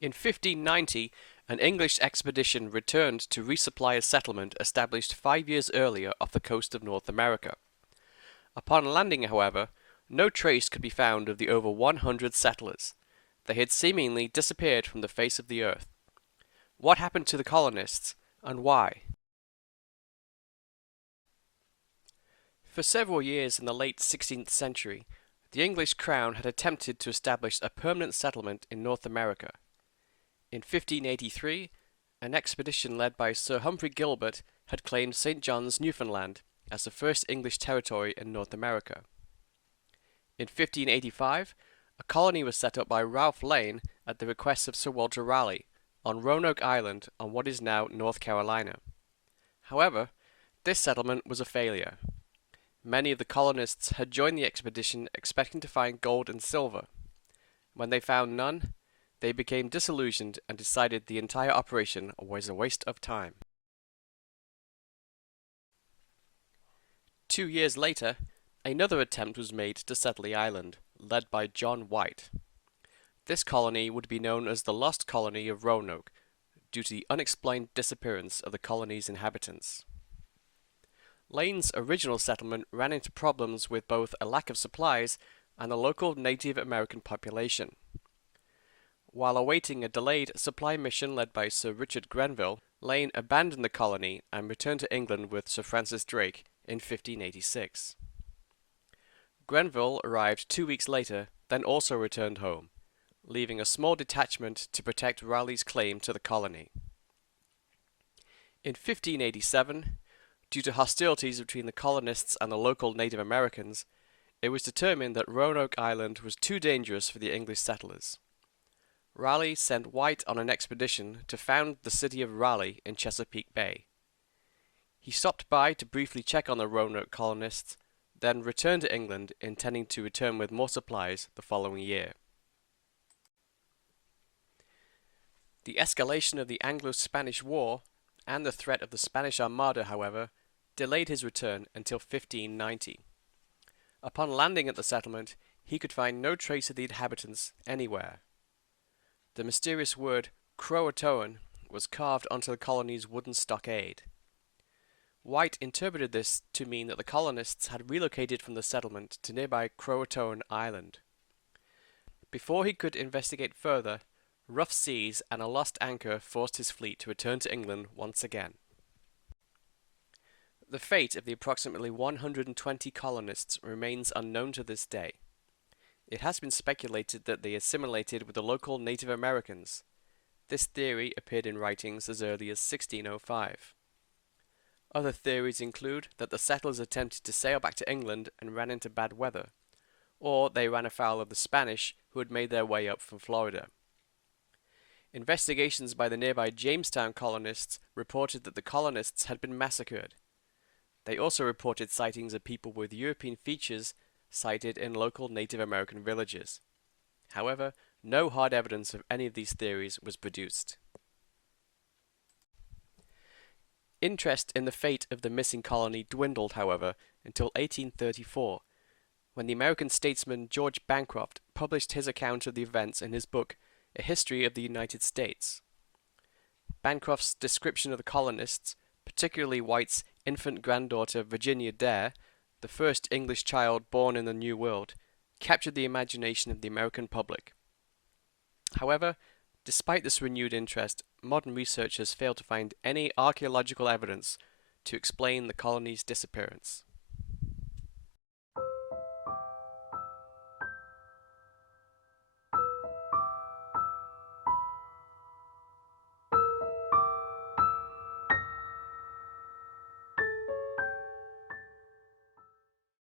In 1590, an English expedition returned to resupply a settlement established 5 years earlier off the coast of North America. Upon landing, however, no trace could be found of the over 100 settlers. They had seemingly disappeared from the face of the earth. What happened to the colonists, and why? For several years in the late 16th century, the English crown had attempted to establish a permanent settlement in North America. In 1583, an expedition led by Sir Humphrey Gilbert had claimed St. John's, Newfoundland, as the first English territory in North America. In 1585, a colony was set up by Ralph Lane at the request of Sir Walter Raleigh on Roanoke Island on what is now North Carolina. However, this settlement was a failure. Many of the colonists had joined the expedition expecting to find gold and silver. When they found none, they became disillusioned and decided the entire operation was a waste of time. 2 years later, another attempt was made to settle the island, led by John White. This colony would be known as the Lost Colony of Roanoke, due to the unexplained disappearance of the colony's inhabitants. Lane's original settlement ran into problems with both a lack of supplies and the local Native American population. While awaiting a delayed supply mission led by Sir Richard Grenville, Lane abandoned the colony and returned to England with Sir Francis Drake in 1586. Grenville arrived 2 weeks later, then also returned home, leaving a small detachment to protect Raleigh's claim to the colony. In 1587, due to hostilities between the colonists and the local Native Americans, it was determined that Roanoke Island was too dangerous for the English settlers. Raleigh sent White on an expedition to found the city of Raleigh in Chesapeake Bay. He stopped by to briefly check on the Roanoke colonists, then returned to England, intending to return with more supplies the following year. The escalation of the Anglo-Spanish War and the threat of the Spanish Armada, however, delayed his return until 1590. Upon landing at the settlement, he could find no trace of the inhabitants anywhere. The mysterious word Croatoan was carved onto the colony's wooden stockade. White interpreted this to mean that the colonists had relocated from the settlement to nearby Croatoan Island. Before he could investigate further, rough seas and a lost anchor forced his fleet to return to England once again. The fate of the approximately 120 colonists remains unknown to this day. It has been speculated that they assimilated with the local Native Americans. This theory appeared in writings as early as 1605. Other theories include that the settlers attempted to sail back to England and ran into bad weather, or they ran afoul of the Spanish who had made their way up from Florida. Investigations by the nearby Jamestown colonists reported that the colonists had been massacred. They also reported sightings of people with European features sighted in local Native American villages. However, no hard evidence of any of these theories was produced. Interest in the fate of the missing colony dwindled, however, until 1834, when the American statesman George Bancroft published his account of the events in his book, A History of the United States. Bancroft's description of the colonists, particularly White's infant granddaughter Virginia Dare, the first English child born in the New World, captured the imagination of the American public. However, despite this renewed interest, modern researchers failed to find any archaeological evidence to explain the colony's disappearance.